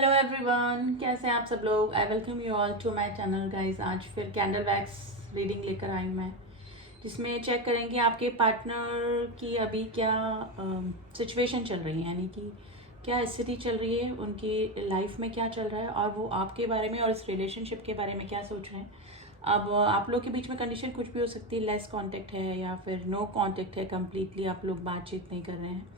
Hello everyone, कैसे हैं आप सब लोग। I welcome you all to my channel guys. आज फिर कैंडल वैक्स रीडिंग लेकर आई हूँ मैं, जिसमें चेक करेंगे आपके पार्टनर की अभी क्या सिचुएशन चल रही है, यानी कि क्या स्थिति चल रही है, उनकी लाइफ में क्या चल रहा है और वो आपके बारे में और इस रिलेशनशिप के बारे में क्या सोच रहे हैं। अब आप लोग के बीच में कंडीशन कुछ भी हो सकती है, लेस कांटेक्ट है या फिर नो कांटेक्ट है, कम्प्लीटली आप लोग बातचीत नहीं कर रहे हैं।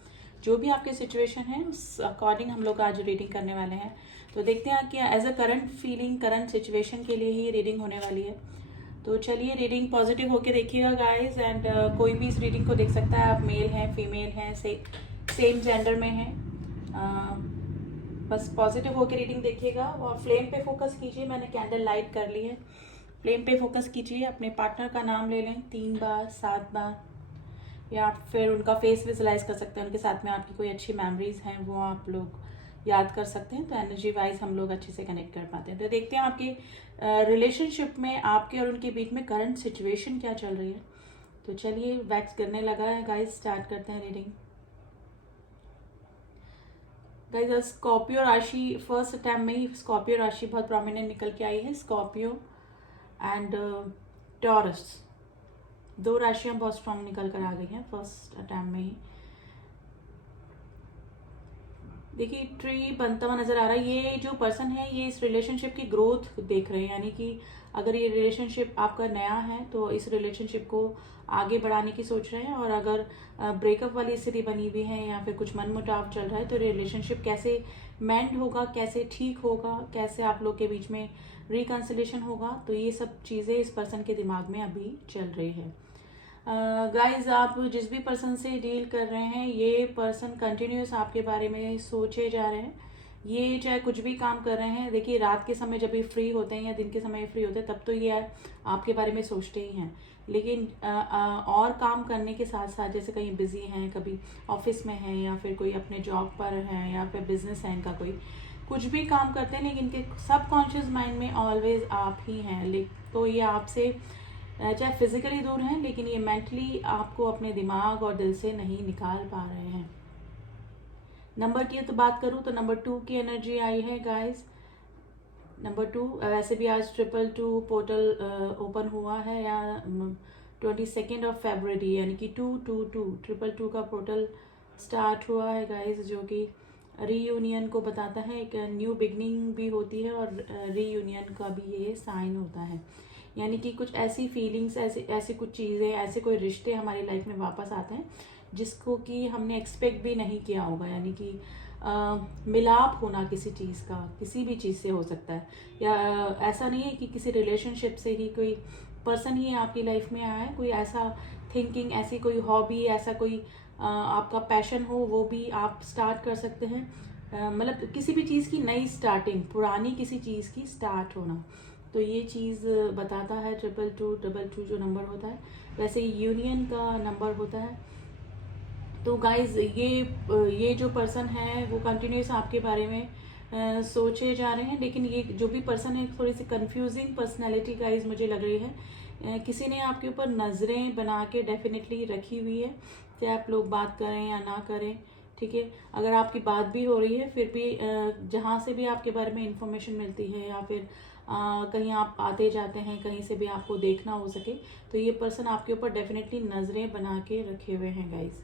जो भी आपके सिचुएशन है उस अकॉर्डिंग हम लोग आज रीडिंग करने वाले हैं। तो देखते हैं कि as a current feeling, current situation के लिए ही रीडिंग होने वाली है। तो चलिए, रीडिंग पॉजिटिव होके देखिएगा गाइस। एंड कोई भी इस रीडिंग को देख सकता है, आप मेल हैं, फीमेल हैं, सेम जेंडर में हैं। बस पॉजिटिव होके रीडिंग देखिएगा और फ्लेम पे फोकस कीजिए। मैंने कैंडल लाइट कर ली है, फ्लेम पे फोकस कीजिए। अपने पार्टनर का नाम ले लें 3 बार, 7 बार, या फिर उनका फेस विजुलाइज कर सकते हैं। उनके साथ में आपकी कोई अच्छी मेमोरीज हैं वो आप लोग याद कर सकते हैं, तो एनर्जी वाइज हम लोग अच्छे से कनेक्ट कर पाते हैं। तो देखते हैं आपके रिलेशनशिप में आपके और उनके बीच में करंट सिचुएशन क्या चल रही है। तो चलिए, वैक्स करने लगा है गाइस, स्टार्ट करते हैं रीडिंग। गाइस, स्कॉर्पियो राशि फर्स्ट अटैम्प्ट में ही स्कॉर्पियो राशि बहुत प्रोमिनेंट निकल के आई है। स्कॉर्पियो एंड टॉरस, दो राशियां बहुत स्ट्रांग निकल कर आ गई हैं फर्स्ट अटैम्प्ट में ही। देखिए, ट्री बनता हुआ नजर आ रहा है। ये जो पर्सन है ये इस रिलेशनशिप की ग्रोथ देख रहे हैं, यानी कि अगर ये रिलेशनशिप आपका नया है तो इस रिलेशनशिप को आगे बढ़ाने की सोच रहे हैं, और अगर ब्रेकअप वाली स्थिति बनी हुई है या फिर कुछ मनमुटाव चल रहा है तो रिलेशनशिप कैसे मेंड होगा, कैसे ठीक होगा, कैसे आप लोग के बीच में रिकंसिलेशन होगा, तो ये सब चीज़ें इस पर्सन के दिमाग में अभी चल रही है। गाइज, आप जिस भी पर्सन से डील कर रहे हैं ये पर्सन कंटिन्यूस आपके बारे में सोचे जा रहे हैं। ये चाहे कुछ भी काम कर रहे हैं, देखिए रात के समय जब भी फ्री होते हैं या दिन के समय फ्री होते हैं तब तो ये आपके बारे में सोचते ही हैं, लेकिन और काम करने के साथ साथ जैसे कहीं बिजी हैं, कभी ऑफिस में हैं या फिर कोई अपने जॉब पर हैं या फिर बिजनेस है इनका, कोई कुछ भी काम करते हैं, लेकिन इनके सबकॉन्शियस माइंड में ऑलवेज आप ही हैं। तो ये आपसे चाहे फिजिकली दूर हैं, लेकिन ये मेंटली आपको अपने दिमाग और दिल से नहीं निकाल पा रहे हैं। नंबर की तो बात करूं तो नंबर 2 की एनर्जी आई है गाइस। नंबर 2, वैसे भी आज 222 पोर्टल ओपन हुआ है, या 22 यानी कि 222 का पोर्टल स्टार्ट हुआ है गाइस, जो कि रीयूनियन को बताता है। एक न्यू बिगनिंग भी होती है और रीयूनियन का भी ये साइन होता है, यानी कि कुछ ऐसी फीलिंग्स, ऐसी कुछ चीज़ें, ऐसे कोई रिश्ते हमारी लाइफ में वापस आते हैं जिसको कि हमने एक्सपेक्ट भी नहीं किया होगा, यानी कि मिलाप होना किसी चीज़ का, किसी भी चीज़ से हो सकता है, या ऐसा नहीं है कि किसी रिलेशनशिप से ही कोई पर्सन ही आपकी लाइफ में आया है। कोई ऐसा थिंकिंग, ऐसी कोई हॉबी, ऐसा कोई आपका पैशन हो, वो भी आप स्टार्ट कर सकते हैं। मतलब किसी भी चीज़ की नई स्टार्टिंग, पुरानी किसी चीज़ की स्टार्ट होना, तो ये चीज़ बताता है 222 जो नंबर होता है, वैसे यूनियन का नंबर होता है। तो गाइज, ये जो पर्सन है वो कंटिन्यूस आपके बारे में सोचे जा रहे हैं, लेकिन ये जो भी पर्सन है थोड़ी सी कंफ्यूजिंग पर्सनैलिटी गाइज मुझे लग रही है। किसी ने आपके ऊपर नज़रें बना के डेफिनेटली रखी हुई है, चाहे आप लोग बात करें या ना करें, ठीक है। अगर आपकी बात भी हो रही है फिर भी जहाँ से भी आपके बारे में इंफॉर्मेशन मिलती है या फिर कहीं आप आते जाते हैं, कहीं से भी आपको देखना हो सके, तो ये पर्सन आपके ऊपर डेफिनेटली नज़रें बना के रखे हुए हैं गाइज।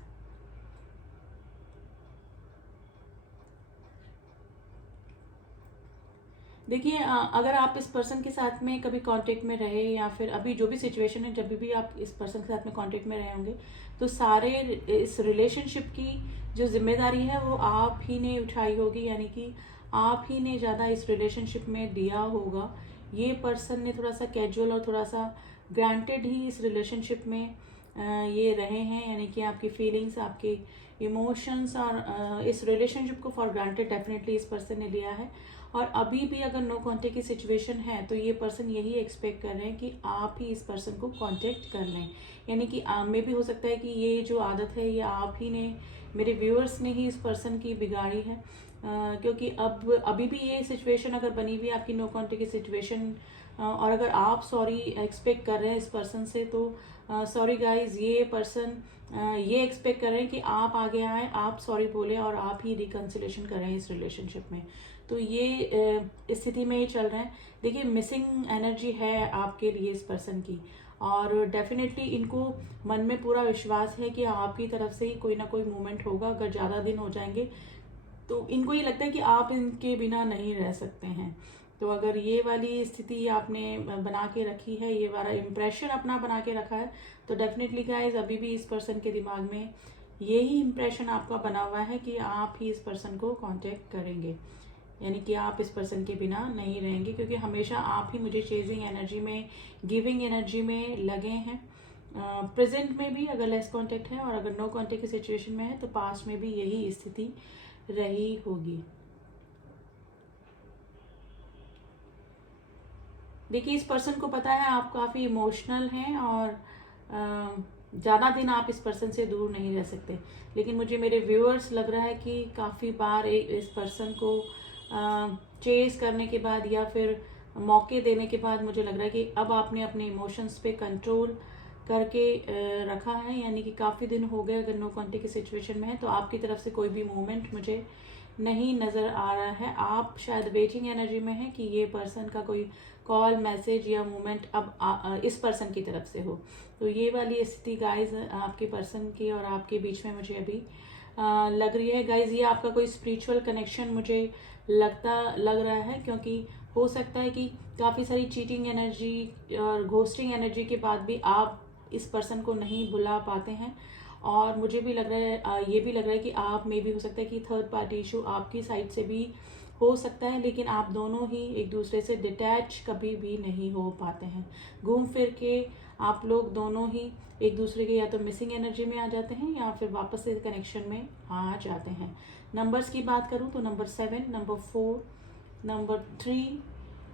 देखिए, अगर आप इस पर्सन के साथ में कभी कांटेक्ट में रहे या फिर अभी जो भी सिचुएशन है, जब भी आप इस पर्सन के साथ में कांटेक्ट में रहे होंगे, तो सारे इस रिलेशनशिप की जो जिम्मेदारी है वो आप ही ने उठाई होगी, यानी कि आप ही ने ज़्यादा इस रिलेशनशिप में दिया होगा। ये पर्सन ने थोड़ा सा कैजुअल और थोड़ा सा ग्रांटेड ही इस रिलेशनशिप में ये रहे हैं, यानी कि आपकी फीलिंग्स, आपके इमोशंस और इस रिलेशनशिप को फॉर ग्रांटेड डेफिनेटली इस पर्सन ने लिया है। और अभी भी अगर नो कांटेक्ट की सिचुएशन है तो ये पर्सन यही एक्सपेक्ट कर रहे हैं कि आप ही इस पर्सन को कांटेक्ट कर लें, यानी कि में भी हो सकता है कि ये जो आदत है ये आप ही ने, मेरे व्यूअर्स ने ही इस पर्सन की बिगाड़ी है। क्योंकि अब अभी भी ये सिचुएशन अगर बनी हुई है आपकी नो कांटेक्ट की सिचुएशन, और अगर आप सॉरी एक्सपेक्ट कर रहे हैं इस पर्सन से, तो सॉरी गाइज, ये पर्सन ये एक्सपेक्ट कर रहे हैं कि आप आगे आए, आप सॉरी बोले और आप ही रिकंसिलेशन करें इस रिलेशनशिप में। तो ये स्थिति में ही चल रहे हैं। देखिए मिसिंग एनर्जी है आपके लिए इस पर्सन की, और डेफिनेटली इनको मन में पूरा विश्वास है कि आपकी तरफ से ही कोई ना कोई मूवमेंट होगा। अगर ज़्यादा दिन हो जाएंगे तो इनको ये लगता है कि आप इनके बिना नहीं रह सकते हैं। तो अगर ये वाली स्थिति आपने बना के रखी है, ये वाला इम्प्रेशन अपना बना के रखा है, तो डेफिनेटली गाइज अभी भी इस पर्सन के दिमाग में यही इम्प्रेशन आपका बना हुआ है कि आप ही इस पर्सन को कांटेक्ट करेंगे, यानी कि आप इस पर्सन के बिना नहीं रहेंगे, क्योंकि हमेशा आप ही मुझे चेजिंग एनर्जी में, गिविंग एनर्जी में लगे हैं। प्रेजेंट में भी अगर लेस कांटेक्ट है और अगर नो कांटेक्ट की सिचुएशन में है, तो पास्ट में भी यही स्थिति रही होगी। देखिए इस पर्सन को पता है आप काफ़ी इमोशनल हैं और ज़्यादा दिन आप इस पर्सन से दूर नहीं रह सकते। लेकिन मुझे मेरे व्यूअर्स लग रहा है कि काफ़ी बार इस पर्सन को चेस करने के बाद या फिर मौके देने के बाद मुझे लग रहा है कि अब आपने अपने इमोशंस पे कंट्रोल करके रखा है, यानी कि काफ़ी दिन हो गए अगर नो कांटेक्ट की सिचुएशन में है तो आपकी तरफ से कोई भी मूवमेंट मुझे नहीं नज़र आ रहा है। आप शायद वेटिंग एनर्जी में है कि ये पर्सन का कोई कॉल, मैसेज या मूवमेंट अब इस पर्सन की तरफ से हो। तो ये वाली स्थिति गाइज आपके पर्सन की और आपके बीच में मुझे अभी लग रही है। गाइज ये आपका कोई स्पिरिचुअल कनेक्शन मुझे लग रहा है, क्योंकि हो सकता है कि काफ़ी सारी चीटिंग एनर्जी और घोस्टिंग एनर्जी के बाद भी आप इस पर्सन को नहीं बुला पाते हैं। और मुझे भी लग रहा है, ये भी लग रहा है कि आप में भी हो सकता है कि थर्ड पार्टी इशू आपकी साइड से भी हो सकता है, लेकिन आप दोनों ही एक दूसरे से डिटैच कभी भी नहीं हो पाते हैं। घूम फिर के आप लोग दोनों ही एक दूसरे के या तो मिसिंग एनर्जी में आ जाते हैं या फिर वापस से कनेक्शन में आ जाते हैं। नंबर्स की बात करूं तो number 7, number 4, number 3,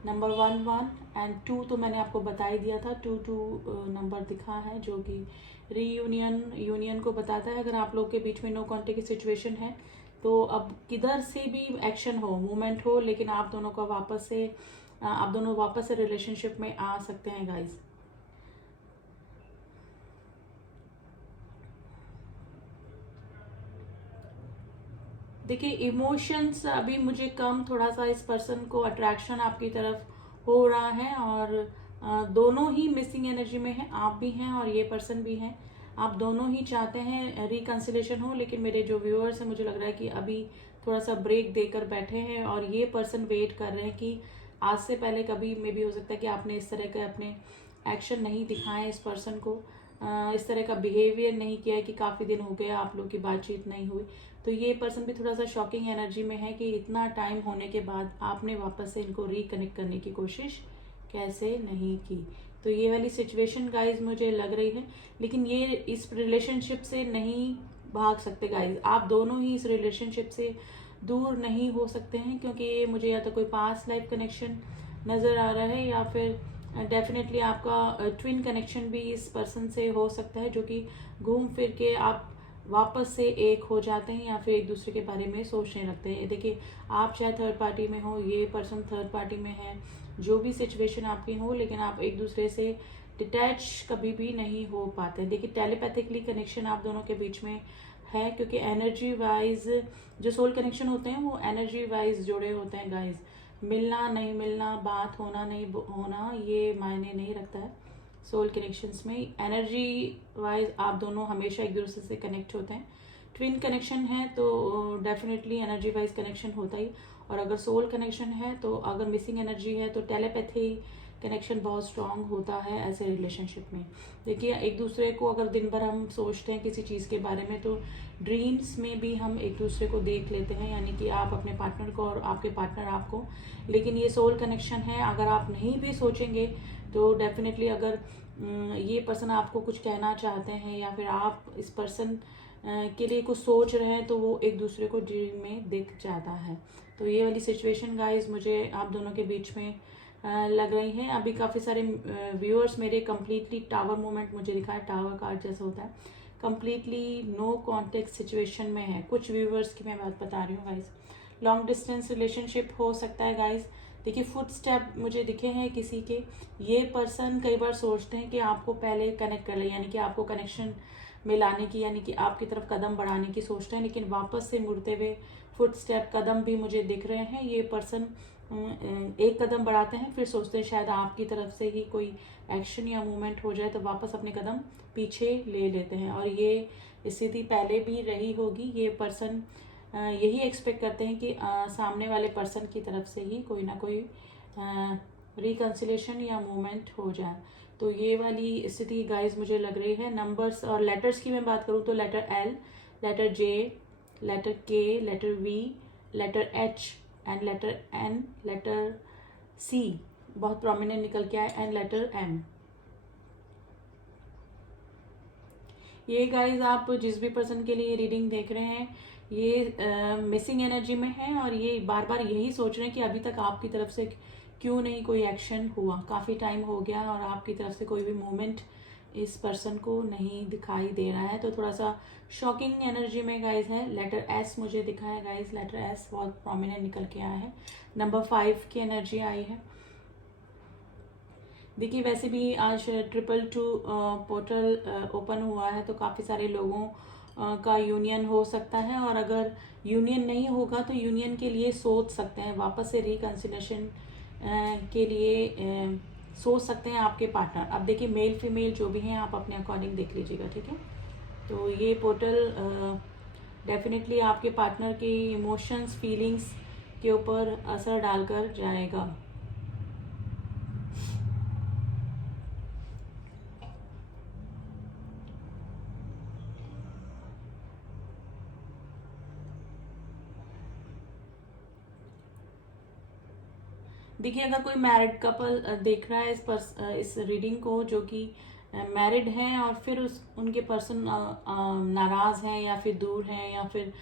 number 1 and 2 तो मैंने आपको बता ही दिया था। 2 नंबर दिखा है जो कि यूनियन को बताता है। अगर आप लोग के बीच में नो कांटेक्ट की सिचुएशन है तो अब किधर से भी एक्शन हो, मूवमेंट हो, लेकिन आप दोनों वापस से रिलेशनशिप में आ सकते हैं गाइज। देखिए इमोशंस अभी मुझे कम, थोड़ा सा इस पर्सन को अट्रैक्शन आपकी तरफ हो रहा है, और दोनों ही मिसिंग एनर्जी में है, आप भी हैं और ये पर्सन भी हैं। आप दोनों ही चाहते हैं रिकंसिलेशन हो, लेकिन मेरे जो व्यूअर्स हैं मुझे लग रहा है कि अभी थोड़ा सा ब्रेक देकर बैठे हैं, और ये पर्सन वेट कर रहे हैं कि आज से पहले कभी मे भी हो सकता है कि आपने इस तरह के अपने एक्शन नहीं दिखाए इस पर्सन को, इस तरह का बिहेवियर नहीं किया है कि काफ़ी दिन हो गया आप लोग की बातचीत नहीं हुई। तो ये पर्सन भी थोड़ा सा शॉकिंग एनर्जी में है कि इतना टाइम होने के बाद आपने वापस से इनको रिकनेक्ट करने की कोशिश कैसे नहीं की। तो ये वाली सिचुएशन गाइज मुझे लग रही है, लेकिन ये इस रिलेशनशिप से नहीं भाग सकते गाइज। आप दोनों ही इस रिलेशनशिप से दूर नहीं हो सकते हैं, क्योंकि ये मुझे या तो कोई पास्ट लाइफ कनेक्शन नज़र आ रहा है या फिर डेफिनेटली आपका ट्विन कनेक्शन भी इस पर्सन से हो सकता है, जो कि घूम फिर के आप वापस से एक हो जाते हैं या फिर एक दूसरे के बारे में सोचने लगते हैं। देखिए आप चाहे थर्ड पार्टी में हो, ये पर्सन थर्ड पार्टी में है, जो भी सिचुएशन आपकी हो, लेकिन आप एक दूसरे से डिटैच कभी भी नहीं हो पाते। देखिए टेलीपैथिकली कनेक्शन आप दोनों के बीच में है, क्योंकि एनर्जी वाइज जो सोल कनेक्शन होते हैं वो एनर्जी वाइज जुड़े होते हैं गाइज। मिलना नहीं मिलना, बात होना नहीं होना, ये मायने नहीं रखता है। सोल कनेक्शंस में एनर्जी वाइज आप दोनों हमेशा एक दूसरे से कनेक्ट होते हैं। ट्विन कनेक्शन है तो डेफिनेटली एनर्जी वाइज कनेक्शन होता ही, और अगर सोल कनेक्शन है तो अगर मिसिंग एनर्जी है तो टेलीपैथी कनेक्शन बहुत स्ट्रांग होता है ऐसे रिलेशनशिप में। देखिए एक दूसरे को अगर दिन भर हम सोचते हैं किसी चीज़ के बारे में, तो ड्रीम्स में भी हम एक दूसरे को देख लेते हैं, यानी कि आप अपने पार्टनर को और आपके पार्टनर आपको। लेकिन ये सोल कनेक्शन है, अगर आप नहीं भी सोचेंगे तो डेफिनेटली अगर ये पर्सन आपको कुछ कहना चाहते हैं या फिर आप इस पर्सन के लिए कुछ सोच रहे हैं, तो वो एक दूसरे को ड्रीम में दिख जाता है। तो ये वाली सिचुएशन गाइज मुझे आप दोनों के बीच में लग रही हैं। अभी काफ़ी सारे व्यूअर्स मेरे कम्प्लीटली टावर मूवमेंट मुझे दिखा है, टावर कार्ड जैसा होता है, कम्प्लीटली नो कॉन्टेक्ट सिचुएशन में है। कुछ व्यूअर्स की मैं बात बता रही हूँ गाइज। लॉन्ग डिस्टेंस रिलेशनशिप हो सकता है गाइज। देखिए फुट स्टेप मुझे दिखे हैं किसी के। ये पर्सन कई बार सोचते हैं कि आपको पहले कनेक्ट कर ले, यानी कि आपको कनेक्शन में लाने की, यानी कि आपकी तरफ कदम बढ़ाने की सोचते हैं, लेकिन वापस से मुड़ते हुए फुट स्टेप कदम भी मुझे दिख रहे हैं। ये पर्सन एक कदम बढ़ाते हैं, फिर सोचते हैं शायद आपकी तरफ से ही कोई एक्शन या मूवमेंट हो जाए, तो वापस अपने कदम पीछे ले लेते हैं। और ये स्थिति पहले भी रही होगी। ये पर्सन यही एक्सपेक्ट करते हैं कि सामने वाले पर्सन की तरफ से ही कोई ना कोई रिकन्सिलेशन या मूवमेंट हो जाए। तो ये वाली स्थिति गाइस मुझे लग रही है। नंबर्स और लेटर्स की मैं बात करूँ तो letter L, letter J, letter K, letter V, letter H and letter N, letter C बहुत प्रोमिनेंट निकल के आए, एंड लेटर एम। ये गाइज आप जिस भी पर्सन के लिए रीडिंग देख रहे हैं, ये मिसिंग एनर्जी में है और ये बार बार यही सोच रहे हैं कि अभी तक आपकी तरफ से क्यों नहीं कोई एक्शन हुआ। काफ़ी टाइम हो गया और आपकी तरफ से कोई भी मूवमेंट इस पर्सन को नहीं दिखाई दे रहा है। तो थोड़ा सा शॉकिंग एनर्जी में गाइज है। लेटर एस मुझे दिखा है गाइज, लेटर एस बहुत प्रोमिनेंट निकल के आया है। नंबर 5 की एनर्जी आई है। देखिए वैसे भी आज 222 पोर्टल ओपन हुआ है, तो काफ़ी सारे लोगों का यूनियन हो सकता है, और अगर यूनियन नहीं होगा तो यूनियन के लिए सोच सकते हैं, वापस से रिकन्सिलेशन के लिए सोच सकते हैं आपके पार्टनर। अब देखिए मेल फीमेल जो भी हैं आप अपने अकॉर्डिंग देख लीजिएगा, ठीक है। तो ये पोर्टल डेफिनेटली आपके पार्टनर के इमोशंस फीलिंग्स के ऊपर असर डालकर जाएगा। देखिए अगर कोई मैरिड कपल देख रहा है इस रीडिंग को, जो कि मैरिड हैं और फिर उनके पर्सन नाराज़ हैं या फिर दूर हैं या फिर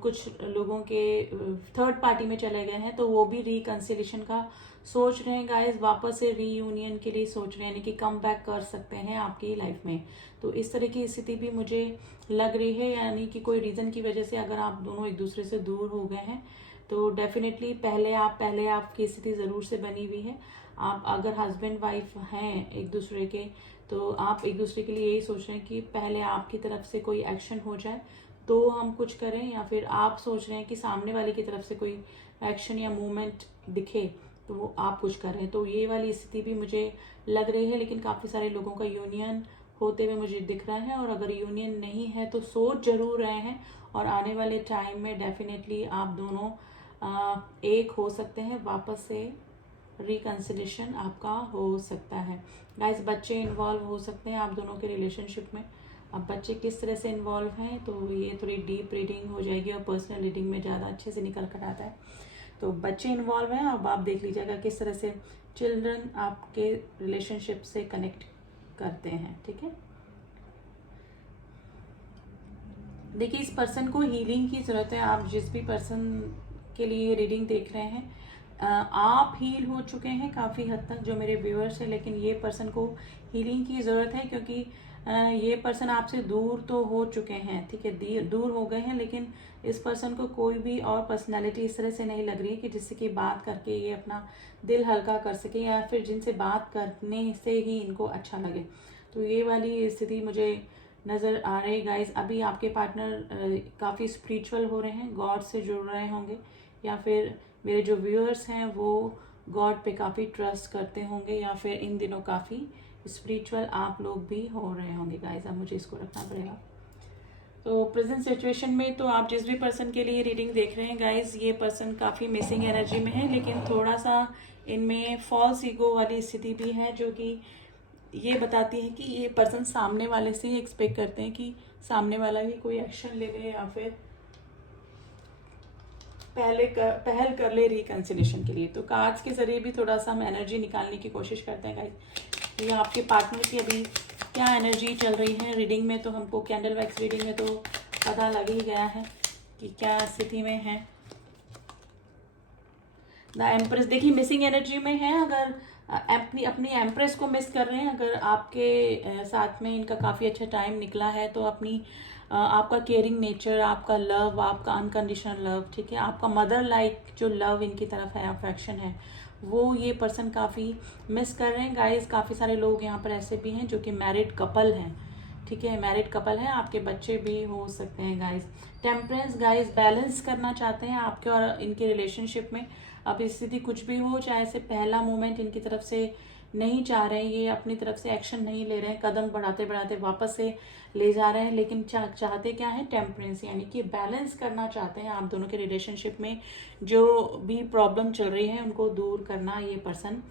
कुछ लोगों के थर्ड पार्टी में चले गए हैं, तो वो भी रिकन्सिलेशन का सोच रहे हैं गाइस, वापस से रीयूनियन के लिए सोच रहे हैं, यानी कि कम बैक कर सकते हैं आपकी लाइफ में। तो इस तरह की स्थिति भी मुझे लग रही है, यानी कि कोई रीज़न की वजह से अगर आप दोनों एक दूसरे से दूर हो गए हैं, तो डेफिनेटली पहले आपकी स्थिति ज़रूर से बनी हुई है। आप अगर हस्बैंड वाइफ हैं एक दूसरे के, तो आप एक दूसरे के लिए यही सोच रहे हैं कि पहले आपकी तरफ से कोई एक्शन हो जाए तो हम कुछ करें, या फिर आप सोच रहे हैं कि सामने वाले की तरफ से कोई एक्शन या मूवमेंट दिखे तो वो आप कुछ करें। तो ये वाली स्थिति भी मुझे लग रही है, लेकिन काफ़ी सारे लोगों का यूनियन होते हुए मुझे दिख रहा है, और अगर यूनियन नहीं है तो सोच जरूर रहे हैं, और आने वाले टाइम में डेफिनेटली आप दोनों एक हो सकते हैं, वापस से रिकन्सिलेशन आपका हो सकता है। गाइस बच्चे इन्वॉल्व हो सकते हैं आप दोनों के रिलेशनशिप में। अब बच्चे किस तरह से इन्वॉल्व हैं तो ये थोड़ी डीप रीडिंग हो जाएगी, और पर्सनल रीडिंग में ज़्यादा अच्छे से निकल कर आता है। तो बच्चे इन्वॉल्व हैं, अब आप देख लीजिएगा किस तरह से चिल्ड्रन आपके रिलेशनशिप से कनेक्ट करते हैं, ठीक है। देखिए इस पर्सन को हीलिंग की ज़रूरत है। आप जिस भी पर्सन के लिए रीडिंग देख रहे हैं, आप हील हो चुके हैं काफ़ी हद तक, जो मेरे व्यूअर्स हैं, लेकिन ये पर्सन को हीलिंग की ज़रूरत है, क्योंकि ये पर्सन आपसे दूर तो हो चुके हैं, ठीक है, दूर हो गए हैं, लेकिन इस पर्सन को कोई भी और पर्सनैलिटी इस तरह से नहीं लग रही है कि जिससे कि बात करके ये अपना दिल हल्का कर सके, या फिर जिनसे बात करने से ही इनको अच्छा लगे। तो ये वाली स्थिति मुझे नज़र आ रही है गाइस। अभी आपके पार्टनर काफ़ी स्पिरिचुअल हो रहे हैं, गॉड से जुड़ रहे होंगे, या फिर मेरे जो व्यूअर्स हैं वो गॉड पे काफ़ी ट्रस्ट करते होंगे, या फिर इन दिनों काफ़ी स्पिरिचुअल आप लोग भी हो रहे होंगे गाइस। अब मुझे इसको रखना पड़ेगा। तो प्रेजेंट सिचुएशन में तो आप जिस भी पर्सन के लिए रीडिंग देख रहे हैं गाइस, ये पर्सन काफ़ी मिसिंग एनर्जी में है, लेकिन थोड़ा सा इनमें फॉल्स ईगो वाली स्थिति भी है, जो कि ये बताती है कि ये पर्सन सामने वाले से ही एक्सपेक्ट करते हैं कि सामने वाला ही कोई एक्शन ले ले, या फिर पहल कर ले रिकन्सिलेशन के लिए। तो कार्ड्स के जरिए भी थोड़ा सा हम एनर्जी निकालने की कोशिश करते हैं गाइस। ये आपके पार्टनर की अभी क्या एनर्जी चल रही है रीडिंग में, तो हमको कैंडल वैक्स रीडिंग में तो पता लग ही गया है कि क्या स्थिति में है। द एम्प्रेस देखिए मिसिंग एनर्जी में है। अगर अपनी एम्प्रेस को मिस कर रहे हैं, अगर आपके साथ में इनका काफ़ी अच्छा टाइम निकला है, तो आपका केयरिंग नेचर, आपका लव, आपका अनकंडीशनल लव, ठीक है, आपका मदर लाइक जो लव इनकी तरफ है, अफेक्शन है, वो ये पर्सन काफ़ी मिस कर रहे हैं गाइस। काफ़ी सारे लोग यहाँ पर ऐसे भी हैं जो कि मैरिड कपल हैं, ठीक है, मैरिड कपल है, आपके बच्चे भी हो सकते हैं गाइज। टेम्परेंस गाइज, बैलेंस करना चाहते हैं आपके और इनके रिलेशनशिप में। अब स्थिति कुछ भी हो, चाहे से पहला मोमेंट इनकी तरफ से नहीं चाह रहे हैं, ये अपनी तरफ से एक्शन नहीं ले रहे हैं, कदम बढ़ाते बढ़ाते वापस से ले जा रहे हैं, लेकिन चाहते क्या है, टेम्परेंस, यानी कि बैलेंस करना चाहते हैं आप दोनों के रिलेशनशिप में। जो भी प्रॉब्लम चल रही है उनको दूर करना ये पर्सन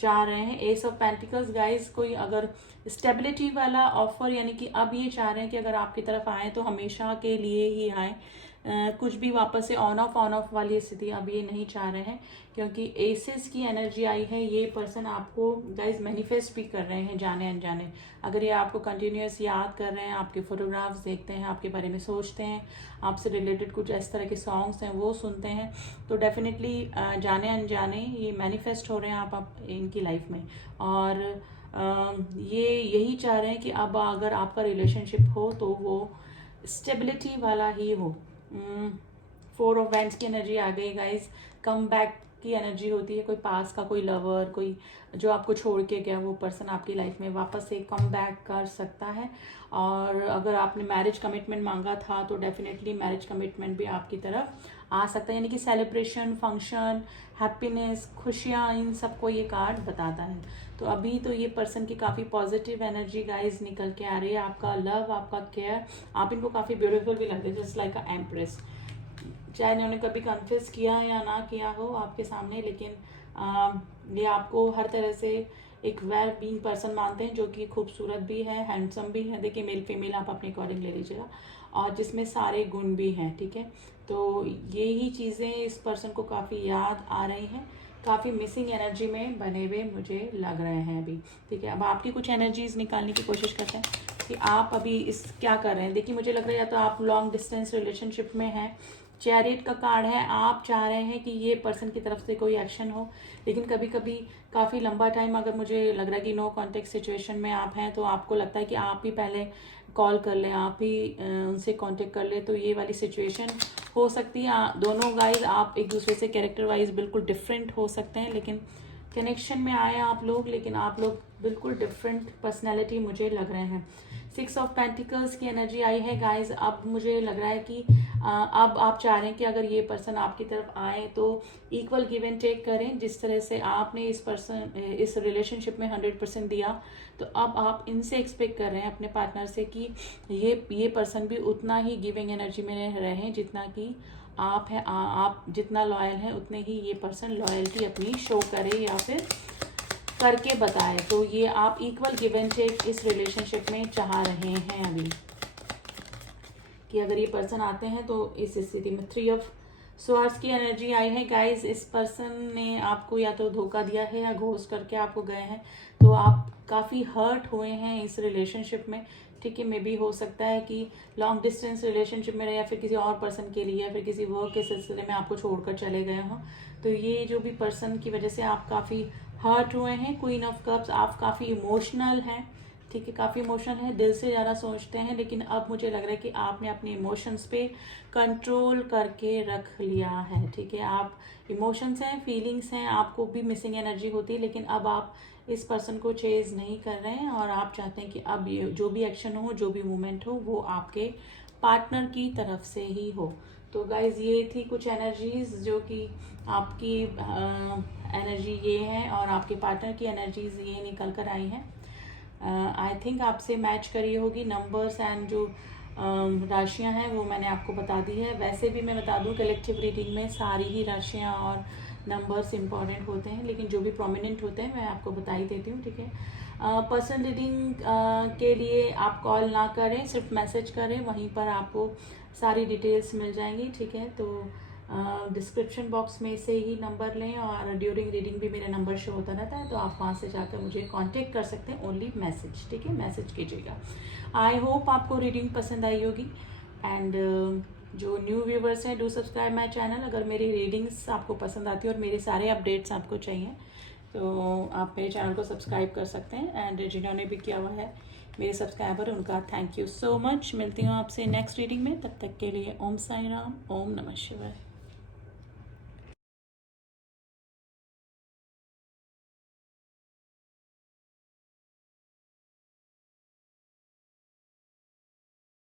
चाह रहे हैं। एस ऑफ पेंटिकल्स गाइज, कोई अगर स्टेबिलिटी वाला ऑफर, यानी कि अब ये चाह रहे हैं कि अगर आपकी तरफ आए तो हमेशा के लिए ही आए, कुछ भी वापस से ऑन ऑफ वाली स्थिति अब ये नहीं चाह रहे हैं, क्योंकि एसेस की एनर्जी आई है। ये पर्सन आपको गाइज मैनिफेस्ट भी कर रहे हैं जाने अनजाने। अगर ये आपको कंटिन्यूस याद कर रहे हैं, आपके फोटोग्राफ्स देखते हैं, आपके बारे में सोचते हैं, आपसे रिलेटेड कुछ इस तरह के सॉन्ग्स हैं वो सुनते हैं, तो डेफिनेटली जाने अनजाने ये मैनिफेस्ट हो रहे हैं आप इनकी लाइफ में। और ये यही चाह रहे हैं कि अब अगर आपका रिलेशनशिप हो तो वो स्टेबिलिटी वाला ही हो। 4 ऑफ वैंड्स की एनर्जी आ गई गाइज। कम बैक की एनर्जी होती है, कोई पास का कोई लवर, कोई जो आपको छोड़ के गया, वो पर्सन आपकी लाइफ में वापस से कम बैक कर सकता है। और अगर आपने मैरिज कमिटमेंट मांगा था तो डेफिनेटली मैरिज कमिटमेंट भी आपकी तरफ आ सकता है, यानी कि सेलिब्रेशन, फंक्शन, हैप्पीनेस, खुशियाँ, इन सबको ये कार्ड बताता है। तो अभी तो ये पर्सन की काफ़ी पॉजिटिव एनर्जी गाइज निकल के आ रही है। आपका लव, आपका केयर, आप इनको काफ़ी ब्यूटीफुल भी लगते हैं, जस्ट लाइक अ एम्प्रेस। चाहे इन्होंने कभी कन्फेस किया या ना किया हो आपके सामने, लेकिन ये आपको हर तरह से एक वेल बीइंग पर्सन मानते हैं, जो कि खूबसूरत भी है, हैंडसम भी है। देखिए, मेल फीमेल आप अपने अकॉर्डिंग ले लीजिएगा, और जिसमें सारे गुण भी हैं, ठीक है। तो यही चीज़ें इस पर्सन को काफ़ी याद आ रही हैं, काफ़ी मिसिंग एनर्जी में बने हुए मुझे लग रहे हैं अभी, ठीक है। अब आपकी कुछ एनर्जीज निकालने की कोशिश करते हैं कि आप अभी इस क्या कर रहे हैं। देखिए, मुझे लग रहा है या तो आप लॉन्ग डिस्टेंस रिलेशनशिप में हैं। चैरियट का कार्ड है, आप चाह रहे हैं कि ये पर्सन की तरफ से कोई एक्शन हो, लेकिन कभी कभी काफ़ी लंबा टाइम अगर मुझे लग रहा है कि नो कॉन्टेक्ट सिचुएशन में आप हैं, तो आपको लगता है कि आप ही पहले कॉल कर लें, आप ही उनसे कांटेक्ट कर लें, तो ये वाली सिचुएशन हो सकती है। दोनों गाइज आप एक दूसरे से कैरेक्टर वाइज बिल्कुल डिफरेंट हो सकते हैं, लेकिन कनेक्शन में आए आप लोग, लेकिन आप लोग बिल्कुल डिफरेंट पर्सनैलिटी मुझे लग रहे हैं। 6 ऑफ पेंटिकल्स की एनर्जी आई है गाइज। अब मुझे लग रहा है कि अब आप चाह रहे हैं कि अगर ये पर्सन आपकी तरफ आए तो इक्वल गिव एंड टेक करें। जिस तरह से आपने इस रिलेशनशिप में 100% दिया, तो अब आप इनसे एक्सपेक्ट कर रहे हैं अपने पार्टनर से कि ये पर्सन भी उतना ही गिविंग एनर्जी में रहें जितना कि आप हैं। आप जितना लॉयल हैं उतने ही ये पर्सन लॉयल्टी अपनी शो करे या फिर करके बताए। तो ये आप इक्वल गिव एंड टेक इस रिलेशनशिप में चाह रहे हैं अभी, कि अगर ये पर्सन आते हैं तो इस स्थिति में 3 ऑफ स्वॉर्ड्स की एनर्जी आई है गाइज। इस पर्सन ने आपको या तो धोखा दिया है या घोस्ट करके आपको गए हैं, तो आप काफ़ी हर्ट हुए हैं इस रिलेशनशिप में, ठीक है। मे बी हो सकता है कि लॉन्ग डिस्टेंस रिलेशनशिप में रहे, या फिर किसी और पर्सन के लिए, या फिर किसी वर्क के सिलसिले में आपको छोड़कर चले गए हों। तो ये जो भी पर्सन की वजह से आप काफ़ी हर्ट हुए हैं। क्वीन ऑफ कप्स, आप काफ़ी इमोशनल हैं, ठीक है, काफ़ी इमोशनल है, दिल से ज़्यादा सोचते हैं, लेकिन अब मुझे लग रहा है कि आपने अपने इमोशंस पे कंट्रोल करके रख लिया है, ठीक है। आप इमोशंस हैं, फीलिंग्स हैं, आपको भी मिसिंग एनर्जी होती है, लेकिन अब आप इस पर्सन को चेज नहीं कर रहे हैं, और आप चाहते हैं कि अब ये जो भी एक्शन हो, जो भी मूवमेंट हो, वो आपके पार्टनर की तरफ से ही हो। तो गाइज, ये थी कुछ एनर्जीज जो कि आपकी एनर्जी ये है, और आपके पार्टनर की एनर्जीज ये निकल कर आई हैं। आई थिंक आपसे मैच करी होगी। नंबर्स एंड जो राशियां हैं वो मैंने आपको बता दी है। वैसे भी मैं बता दूं, कलेक्टिव रीडिंग में सारी ही राशियां और नंबर्स इंपॉर्टेंट होते हैं, लेकिन जो भी प्रोमिनेंट होते हैं मैं आपको बता ही देती हूँ, ठीक है। पर्सनल रीडिंग के लिए आप कॉल ना करें, सिर्फ मैसेज करें, वहीं पर आपको सारी डिटेल्स मिल जाएंगी, ठीक है। तो डिस्क्रिप्शन बॉक्स में से ही नंबर लें, और ड्यूरिंग रीडिंग भी मेरा नंबर शो होता रहता है, तो आप वहाँ से जाकर मुझे कांटेक्ट कर सकते हैं। ओनली मैसेज, ठीक है, मैसेज कीजिएगा। आई होप आपको रीडिंग पसंद आई होगी। एंड जो न्यू व्यूवर्स हैं, डू सब्सक्राइब माई चैनल। अगर मेरी रीडिंग्स आपको पसंद आती है और मेरे सारे अपडेट्स आपको चाहिए, तो आप मेरे चैनल को सब्सक्राइब कर सकते हैं। एंड जिन्होंने भी किया हुआ है, मेरे सब्सक्राइबर, उनका थैंक यू सो मच। मिलती हूँ आपसे नेक्स्ट रीडिंग में, तब तक के लिए ओम साई राम, ओम नमः शिवाय।